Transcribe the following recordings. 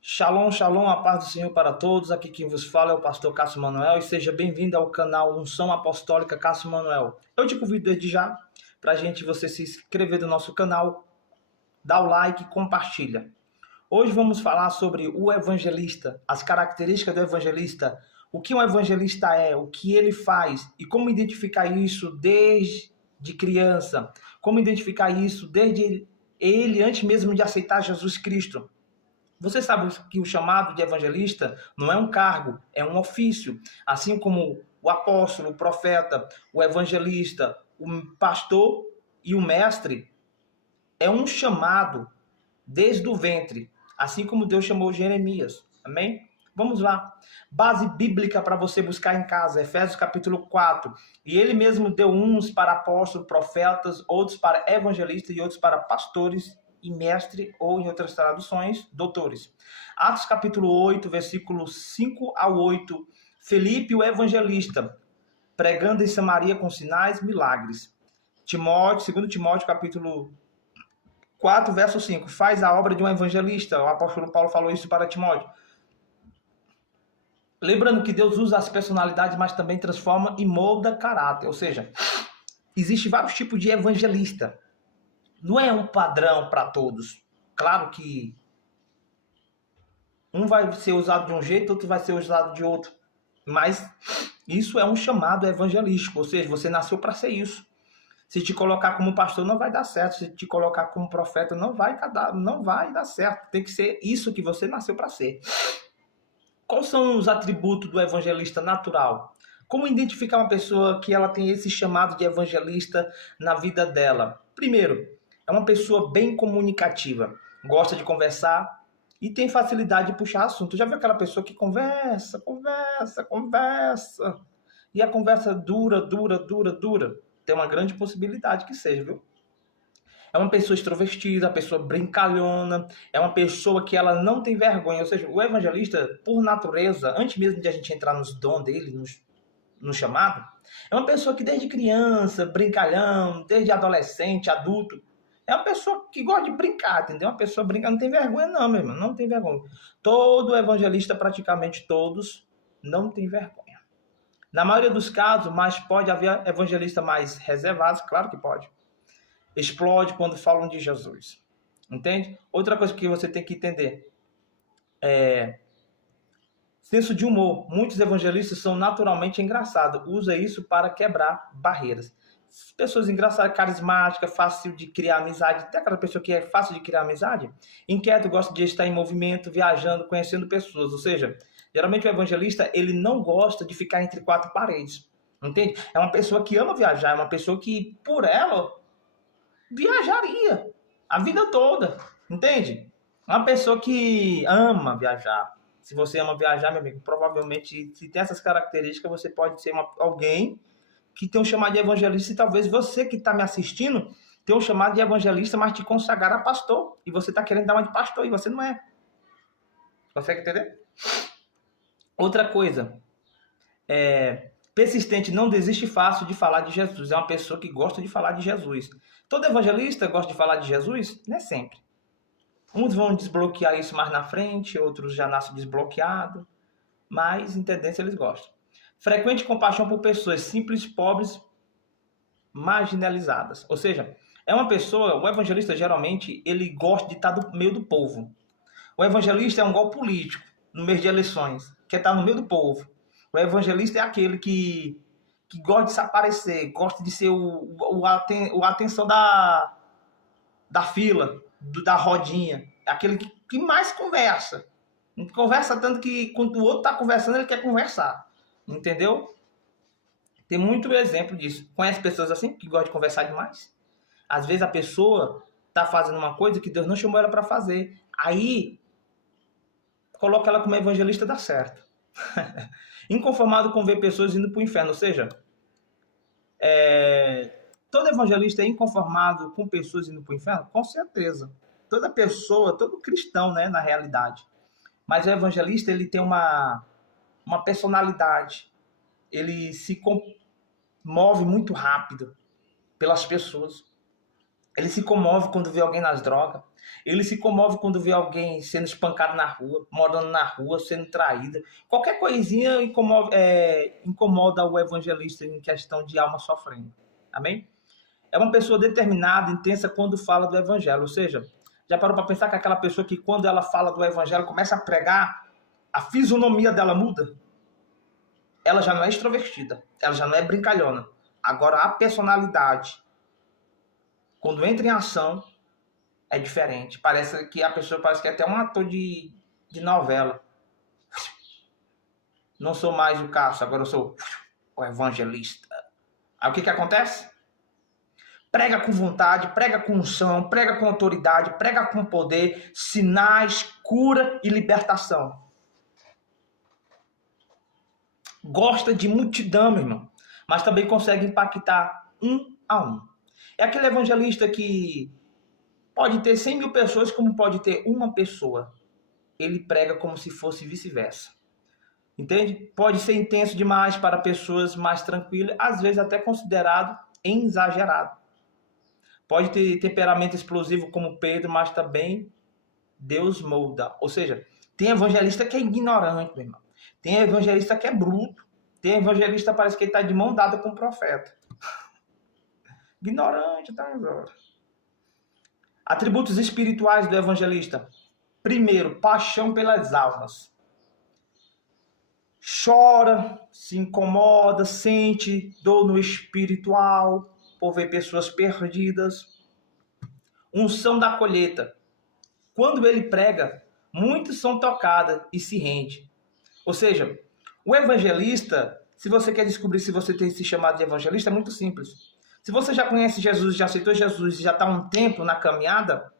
Shalom, shalom, a paz do Senhor para todos. Aqui quem vos fala é o pastor Cássio Manuel e seja bem-vindo ao canal Unção Apostólica Cássio Manuel. Eu te convido desde já para você se inscrever no nosso canal, dar o like e compartilha. Hoje vamos falar sobre o evangelista, as características do evangelista, o que um evangelista é, o que ele faz e como identificar isso desde criança, como identificar isso desde ele antes mesmo de aceitar Jesus Cristo. Você sabe que o chamado de evangelista não é um cargo, é um ofício. Assim como o apóstolo, o profeta, o evangelista, o pastor e o mestre, é um chamado desde o ventre. Assim como Deus chamou Jeremias. Amém? Vamos lá. Base bíblica para você buscar em casa, Efésios capítulo 4. E ele mesmo deu uns para apóstolos, profetas, outros para evangelistas e outros para pastores e mestre, ou em outras traduções, doutores. Atos capítulo 8, versículos 5 ao 8. Felipe, o evangelista, pregando em Samaria com sinais, milagres. Timóteo, 2 Timóteo capítulo 4, verso 5. Faz a obra de um evangelista. O apóstolo Paulo falou isso para Timóteo. Lembrando que Deus usa as personalidades, mas também transforma e molda caráter. Ou seja, existe vários tipos de evangelista. Não é um padrão para todos. Claro que um vai ser usado de um jeito, outro vai ser usado de outro. Mas isso é um chamado evangelístico. Ou seja, você nasceu para ser isso. Se te colocar como pastor, não vai dar certo. Se te colocar como profeta, não vai dar certo. Tem que ser isso que você nasceu para ser. Quais são os atributos do evangelista natural? Como identificar uma pessoa que ela tem esse chamado de evangelista na vida dela? Primeiro, é uma pessoa bem comunicativa, gosta de conversar e tem facilidade de puxar assunto. Já viu aquela pessoa que conversa, e a conversa dura? Tem uma grande possibilidade que seja, viu? É uma pessoa extrovertida, uma pessoa brincalhona, é uma pessoa que ela não tem vergonha. Ou seja, o evangelista, por natureza, antes mesmo de a gente entrar nos dons dele, no chamado, é uma pessoa que desde criança, brincalhão, desde adolescente, adulto, é uma pessoa que gosta de brincar, entendeu? Uma pessoa brinca, não tem vergonha não, meu irmão, não tem vergonha. Todo evangelista, praticamente todos, não tem vergonha. Na maioria dos casos, mas pode haver evangelistas mais reservados, claro que pode. Explode quando falam de Jesus. Entende? Outra coisa que você tem que entender é senso de humor. Muitos evangelistas são naturalmente engraçados. Usa isso para quebrar barreiras. Pessoas engraçadas, carismáticas, fácil de criar amizade. Tem aquela pessoa que é fácil de criar amizade? Inquieto, gosta de estar em movimento, viajando, conhecendo pessoas. Ou seja, geralmente o evangelista, ele não gosta de ficar entre quatro paredes. Entende? É uma pessoa que ama viajar, é uma pessoa que, por ela, viajaria a vida toda, entende? Uma pessoa que ama viajar. Se você ama viajar, meu amigo, provavelmente, se tem essas características, você pode ser alguém que tem um chamado de evangelista e talvez você que está me assistindo tem um chamado de evangelista, mas te consagrar a pastor. E você está querendo dar uma de pastor e você não é. Consegue entender? Outra coisa, persistente, não desiste fácil de falar de Jesus. É uma pessoa que gosta de falar de Jesus. Todo evangelista gosta de falar de Jesus? Não é sempre. Uns vão desbloquear isso mais na frente, outros já nascem desbloqueados, mas em tendência eles gostam. Frequente compaixão por pessoas simples, pobres, marginalizadas. Ou seja, é uma pessoa, o evangelista geralmente, ele gosta de estar no meio do povo. O evangelista é um igual político, no mês de eleições, quer estar no meio do povo. O evangelista é aquele que gosta de se aparecer, gosta de ser a atenção da fila, da rodinha. É aquele que mais conversa. Conversa tanto que quando o outro está conversando, ele quer conversar. Entendeu? Tem muito exemplo disso. Conhece pessoas assim, que gostam de conversar demais? Às vezes a pessoa está fazendo uma coisa que Deus não chamou ela para fazer. Aí, coloca ela como evangelista, dá certo. Inconformado com ver pessoas indo para o inferno. Ou seja, todo evangelista é inconformado com pessoas indo para o inferno? Com certeza. Toda pessoa, todo cristão, né, na realidade. Mas o evangelista, ele tem uma personalidade. Ele se comove muito rápido pelas pessoas. Ele se comove quando vê alguém nas drogas. Ele se comove quando vê alguém sendo espancado na rua, morando na rua, sendo traída. Qualquer coisinha incomoda o evangelista em questão de alma sofrendo. Amém? É uma pessoa determinada, intensa quando fala do evangelho. Ou seja, já parou para pensar que aquela pessoa que quando ela fala do evangelho, começa a pregar, a fisionomia dela muda? Ela já não é extrovertida, ela já não é brincalhona. Agora a personalidade, quando entra em ação, é diferente. Parece que a pessoa parece que é até um ator de novela. Não sou mais o Cássio, agora eu sou o evangelista. Aí o que acontece? Prega com vontade, prega com unção, prega com autoridade, prega com poder, sinais, cura e libertação. Gosta de multidão, meu irmão, mas também consegue impactar um a um. É aquele evangelista que pode ter 100 mil pessoas, como pode ter uma pessoa. Ele prega como se fosse vice-versa. Entende? Pode ser intenso demais para pessoas mais tranquilas, às vezes até considerado exagerado. Pode ter temperamento explosivo como Pedro, mas também Deus molda. Ou seja, tem evangelista que é ignorante, meu irmão. Tem evangelista que é bruto. Tem evangelista que parece que ele está de mão dada com o profeta. Ignorante, tá, agora? Atributos espirituais do evangelista. Primeiro, paixão pelas almas. Chora, se incomoda, sente dor no espiritual por ver pessoas perdidas. Unção da colheita. Quando ele prega, muitos são tocados e se rendem. Ou seja, o evangelista, se você quer descobrir se você tem esse chamado de evangelista, é muito simples. Se você já conhece Jesus, já aceitou Jesus e já está há um tempo na caminhada,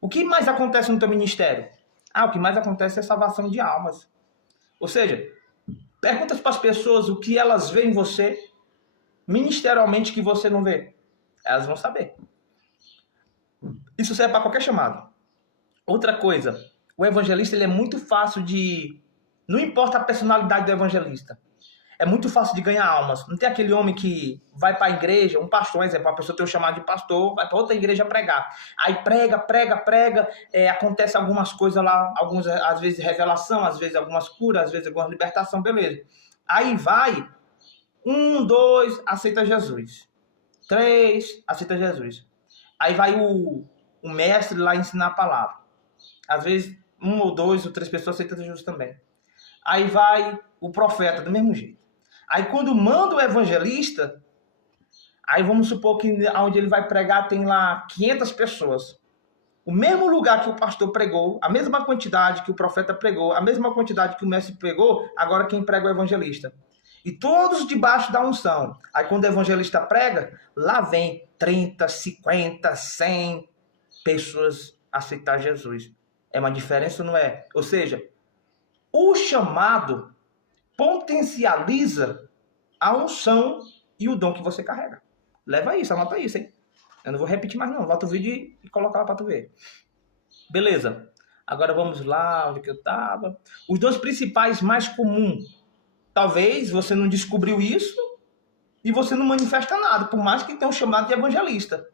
o que mais acontece no teu ministério? O que mais acontece é salvação de almas. Ou seja, pergunta para as pessoas o que elas veem em você, ministerialmente, que você não vê. Elas vão saber. Isso serve para qualquer chamado. Outra coisa, o evangelista ele é muito fácil de... Não importa a personalidade do evangelista. É muito fácil de ganhar almas. Não tem aquele homem que vai para a igreja, um pastor, exemplo, a pessoa tem um chamado de pastor, vai para outra igreja pregar. Aí prega, acontece algumas coisas lá, às vezes revelação, às vezes algumas curas, às vezes alguma libertação, beleza. Aí vai, 1, 2, aceita Jesus. 3, aceita Jesus. Aí vai o mestre lá ensinar a palavra. Às vezes, 1 ou 2 ou 3 pessoas aceitam Jesus também. Aí vai o profeta, do mesmo jeito. Aí quando manda o evangelista, aí vamos supor que onde ele vai pregar tem lá 500 pessoas. O mesmo lugar que o pastor pregou, a mesma quantidade que o profeta pregou, a mesma quantidade que o mestre pregou, agora quem prega é o evangelista. E todos debaixo da unção. Aí quando o evangelista prega, lá vem 30, 50, 100 pessoas aceitar Jesus. É uma diferença, não é? Ou seja, o chamado potencializa a unção e o dom que você carrega. Leva isso, anota isso, hein? Eu não vou repetir mais não. Volta o vídeo e coloca lá para tu ver. Beleza. Agora vamos lá, onde que eu tava. Os dois principais mais comuns. Talvez você não descobriu isso e você não manifesta nada, por mais que tenha um chamado de evangelista.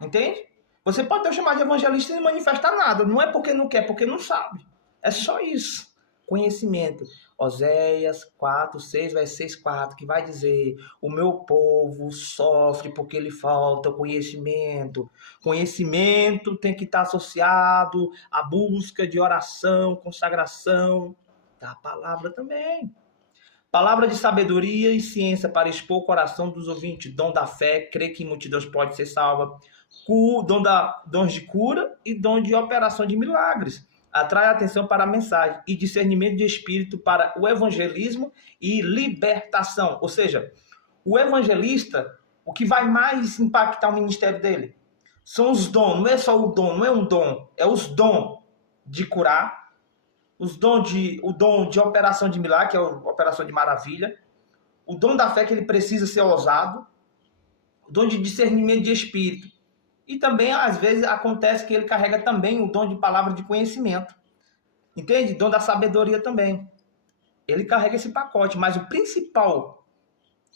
Entende? Você pode ter um chamado de evangelista e não manifestar nada. Não é porque não quer, é porque não sabe. É só isso. Conhecimento. Oséias 4, 6, verso 6, 4, que vai dizer: o meu povo sofre porque lhe falta conhecimento. Conhecimento tem que estar associado à busca de oração, consagração da palavra também. Palavra de sabedoria e ciência para expor o coração dos ouvintes. Dom da fé, crer que em multidões pode ser salva. Dons de cura e dom de operação de milagres. Atrai a atenção para a mensagem e discernimento de espírito para o evangelismo e libertação. Ou seja, o evangelista, o que vai mais impactar o ministério dele são os dons. Não é só o dom, não é um dom. É os dons de curar, o dom de operação de milagre, que é a operação de maravilha, o dom da fé, que ele precisa ser ousado, o dom de discernimento de espírito. E também, às vezes, acontece que ele carrega também o dom de palavra de conhecimento. Entende? Dom da sabedoria também. Ele carrega esse pacote, mas o principal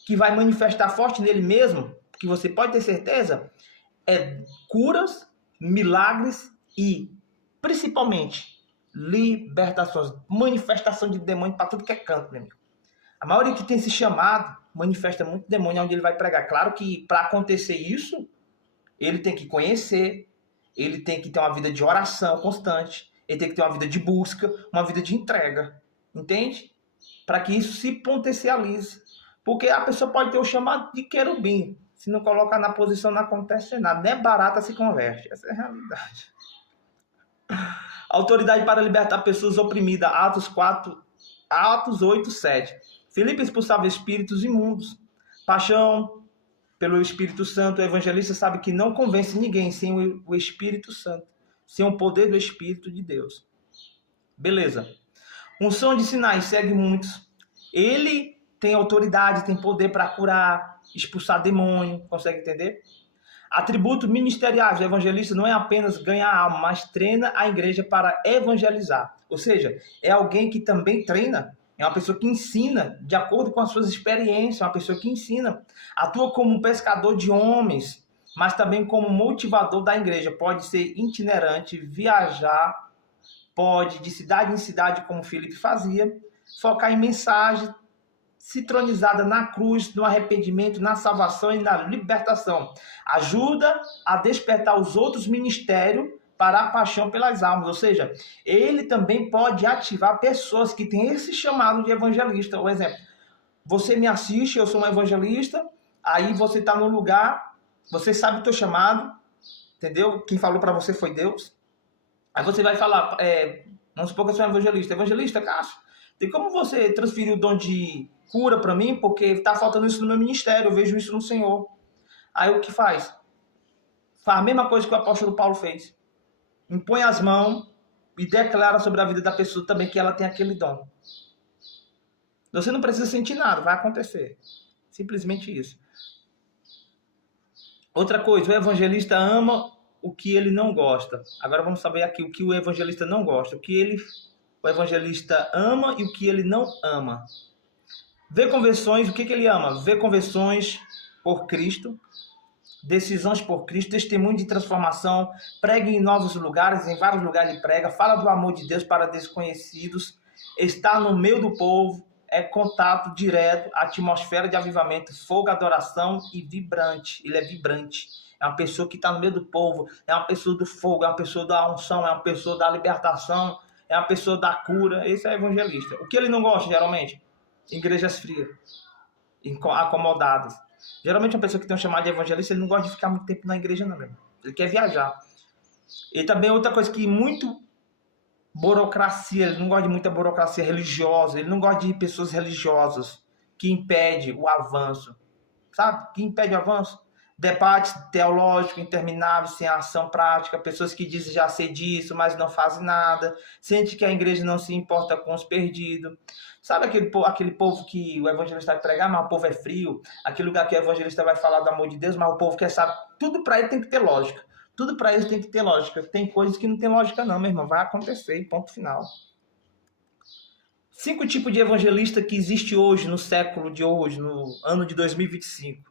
que vai manifestar forte nele mesmo, que você pode ter certeza, é curas, milagres e, principalmente, libertações, manifestação de demônio para tudo que é canto, meu amigo. A maioria que tem esse chamado manifesta muito demônio onde ele vai pregar. Claro que para acontecer isso, ele tem que conhecer, ele tem que ter uma vida de oração constante, ele tem que ter uma vida de busca, uma vida de entrega. Entende? Para que isso se potencialize. Porque a pessoa pode ter o chamado de querubim. Se não colocar na posição, não acontece nada. Nem barata se converte. Essa é a realidade. Autoridade para libertar pessoas oprimidas. Atos 8, 7. Filipe expulsava espíritos imundos. Paixão pelo Espírito Santo. O evangelista sabe que não convence ninguém sem o Espírito Santo. Sem o poder do Espírito de Deus. Beleza. Unção de sinais segue muitos. Ele tem autoridade, tem poder para curar, expulsar demônio. Consegue entender? Atributos ministeriais do evangelista não é apenas ganhar alma, mas treina a igreja para evangelizar. Ou seja, é alguém que também treina. É uma pessoa que ensina de acordo com as suas experiências. Uma pessoa que ensina. Atua como um pescador de homens, mas também como motivador da igreja. Pode ser itinerante, viajar, pode de cidade em cidade, como Filipe fazia, focar em mensagem citronizada na cruz, no arrependimento, na salvação e na libertação. Ajuda a despertar os outros ministérios para a paixão pelas almas. Ou seja, ele também pode ativar pessoas que têm esse chamado de evangelista. Por exemplo, você me assiste, eu sou um evangelista, aí você está no lugar, você sabe o teu chamado, entendeu? Quem falou para você foi Deus. Aí você vai falar, vamos supor que eu sou um evangelista. Evangelista, Cássio, tem como você transferir o dom de cura para mim? Porque está faltando isso no meu ministério, eu vejo isso no Senhor. Aí o que faz? Faz a mesma coisa que o apóstolo Paulo fez. Impõe as mãos e declara sobre a vida da pessoa também que ela tem aquele dom. Você não precisa sentir nada, vai acontecer. Simplesmente isso. Outra coisa, o evangelista ama o que ele não gosta. Agora vamos saber aqui o que o evangelista não gosta. O evangelista ama e o que ele não ama. Vê conversões, o que ele ama? Vê conversões por Cristo, decisões por Cristo, testemunho de transformação, prega em novos lugares, em vários lugares ele prega, fala do amor de Deus para desconhecidos, está no meio do povo, é contato direto, atmosfera de avivamento, fogo, adoração e vibrante. Ele é vibrante. É uma pessoa que está no meio do povo, é uma pessoa do fogo, é uma pessoa da unção, é uma pessoa da libertação, é uma pessoa da cura. Esse é evangelista. O que ele não gosta, geralmente? Igrejas frias, acomodadas. Geralmente uma pessoa que tem um chamado de evangelista, ele não gosta de ficar muito tempo na igreja, não, mesmo. Ele quer viajar. E também outra coisa que muito burocracia, ele não gosta de muita burocracia religiosa, ele não gosta de pessoas religiosas que impede o avanço. Sabe? Que impede o avanço. Debate teológico interminável, sem ação prática, pessoas que dizem já sei disso, mas não fazem nada, sente que a igreja não se importa com os perdidos. Sabe aquele povo que o evangelista vai pregar, mas o povo é frio? Aquele lugar que o evangelista vai falar do amor de Deus, mas o povo quer saber. Tudo para ele tem que ter lógica. Tudo para eles tem que ter lógica. Tem coisas que não tem lógica não, meu irmão. Vai acontecer, ponto final. 5 tipos de evangelista que existe hoje, no século de hoje, no ano de 2025.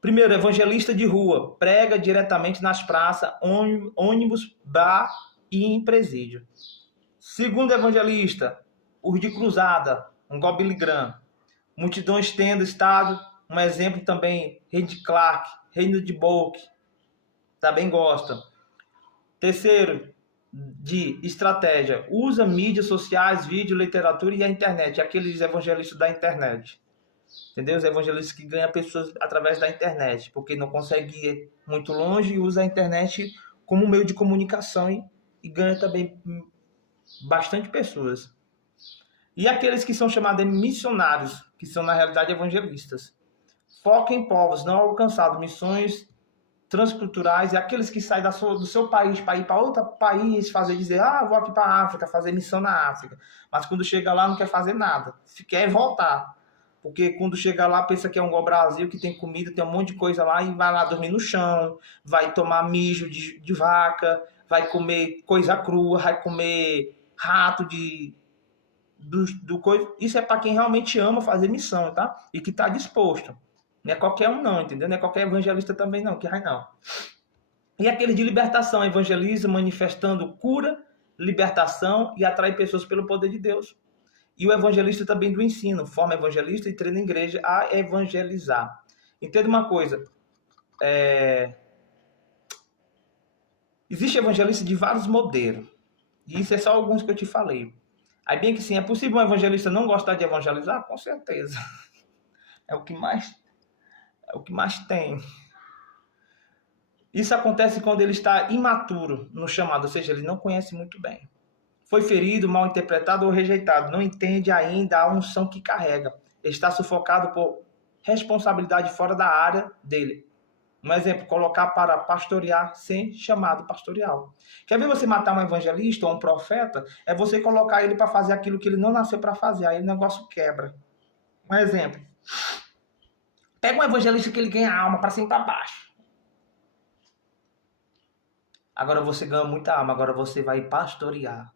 Primeiro, evangelista de rua. Prega diretamente nas praças, ônibus, bar e em presídio. Segundo evangelista, os de cruzada, um Gobiligram. Multidões tendo estado, um exemplo também, Randy Clark, Reino de Boke. Também gosta. Terceiro, de estratégia. Usa mídias sociais, vídeo, literatura e a internet. Aqueles evangelistas da internet. Entendeu? Os evangelistas que ganham pessoas através da internet. Porque não consegue ir muito longe e usa a internet como meio de comunicação e ganha também bastante pessoas. E aqueles que são chamados de missionários, que são na realidade evangelistas. Foca em povos não alcançados, missões transculturais, e aqueles que saem do seu país para ir para outro país, dizer, vou aqui para a África, fazer missão na África. Mas quando chega lá não quer fazer nada, quer voltar. Porque quando chega lá pensa que é um Brasil, que tem comida, tem um monte de coisa lá, e vai lá dormir no chão, vai tomar mijo de vaca, vai comer coisa crua, vai comer rato do coisa. Isso é para quem realmente ama fazer missão, tá? E que está disposto. Não é qualquer um não, entendeu? Não é qualquer evangelista também não, que vai não. E aquele de libertação, evangeliza manifestando cura, libertação e atrai pessoas pelo poder de Deus. E o evangelista também do ensino, forma evangelista e treina a igreja a evangelizar. Entenda uma coisa, existe evangelista de vários modelos. E isso é só alguns que eu te falei. Aí bem que sim, é possível um evangelista não gostar de evangelizar? Com certeza. É o que mais tem. Isso acontece quando ele está imaturo no chamado, ou seja, ele não conhece muito bem. Foi ferido, mal interpretado ou rejeitado, não entende ainda a unção que carrega. Está sufocado por responsabilidade fora da área dele. Um exemplo, colocar para pastorear sem chamado pastoral. Quer ver você matar um evangelista ou um profeta? É você colocar ele para fazer aquilo que ele não nasceu para fazer. Aí o negócio quebra. Um exemplo. Pega um evangelista que ele ganha alma para cima e para baixo. Agora você ganha muita alma, agora você vai pastorear.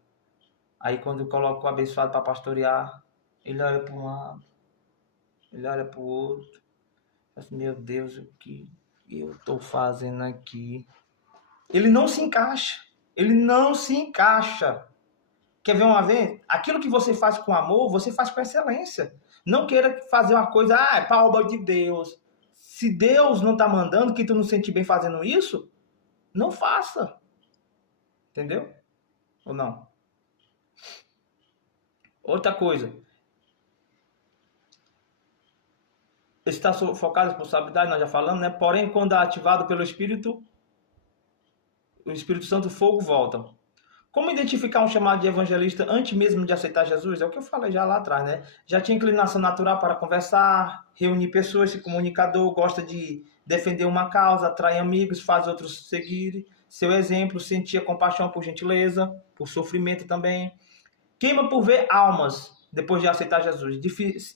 Aí quando coloca o abençoado para pastorear, ele olha para um lado, ele olha para o outro. Assim, meu Deus, o que eu estou fazendo aqui? Ele não se encaixa. Ele não se encaixa. Quer ver uma vez? Aquilo que você faz com amor, você faz com excelência. Não queira fazer uma coisa, é para a obra de Deus. Se Deus não está mandando, que tu não sente bem fazendo isso, não faça. Entendeu? Ou não? Outra coisa. Está focado em responsabilidade, nós já falamos, né? Porém, quando é ativado pelo Espírito, o Espírito Santo, o fogo volta. Como identificar um chamado de evangelista antes mesmo de aceitar Jesus? É o que eu falei já lá atrás, né? Já tinha inclinação natural para conversar, reunir pessoas, se comunicador, gosta de defender uma causa, atrai amigos, faz outros seguirem seu exemplo, sentia compaixão por gentileza, por sofrimento também. Queima por ver almas depois de aceitar Jesus.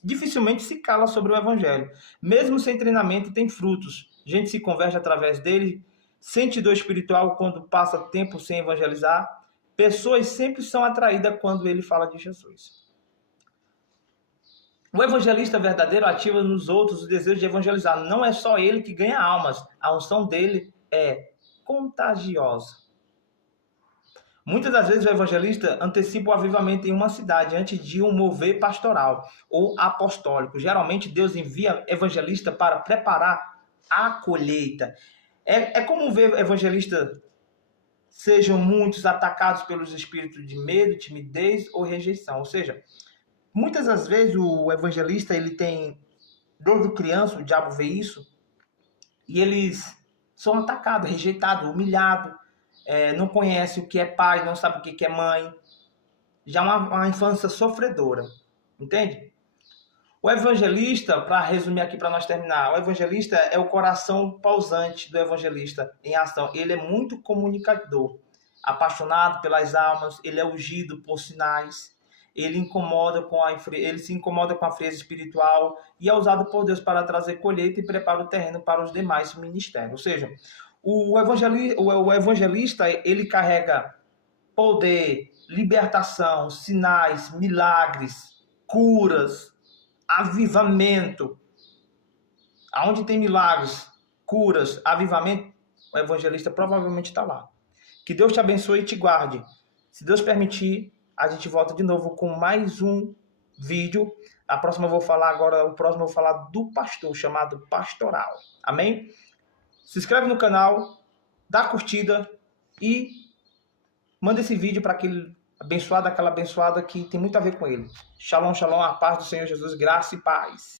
Dificilmente se cala sobre o evangelho. Mesmo sem treinamento, tem frutos. Gente se converte através dele, sente dor espiritual quando passa tempo sem evangelizar. Pessoas sempre são atraídas quando ele fala de Jesus. O evangelista verdadeiro ativa nos outros o desejo de evangelizar. Não é só ele que ganha almas. A unção dele é contagiosa. Muitas das vezes o evangelista antecipa o avivamento em uma cidade antes de um mover pastoral ou apostólico. Geralmente Deus envia evangelista para preparar a colheita. É como ver evangelistas sejam muitos atacados pelos espíritos de medo, timidez ou rejeição. Ou seja, muitas das vezes o evangelista ele tem, desde criança, o diabo vê isso, e eles são atacados, rejeitados, humilhados, não conhece o que é pai, não sabe o que é mãe. Já uma infância sofredora. Entende? O evangelista, para resumir aqui para nós terminar, o evangelista é o coração pausante do evangelista em ação. Ele é muito comunicador, apaixonado pelas almas, ele é ungido por sinais, ele se incomoda com a frieza espiritual e é usado por Deus para trazer colheita e prepara o terreno para os demais ministérios. Ou seja, o evangelista, ele carrega poder, libertação, sinais, milagres, curas, avivamento. Aonde tem milagres, curas, avivamento, o evangelista provavelmente está lá. Que Deus te abençoe e te guarde. Se Deus permitir, a gente volta de novo com mais um vídeo. O próximo eu vou falar do pastor, chamado pastoral. Amém? Se inscreve no canal, dá curtida e manda esse vídeo para aquele abençoado, aquela abençoada que tem muito a ver com ele. Shalom, shalom, a paz do Senhor Jesus, graça e paz.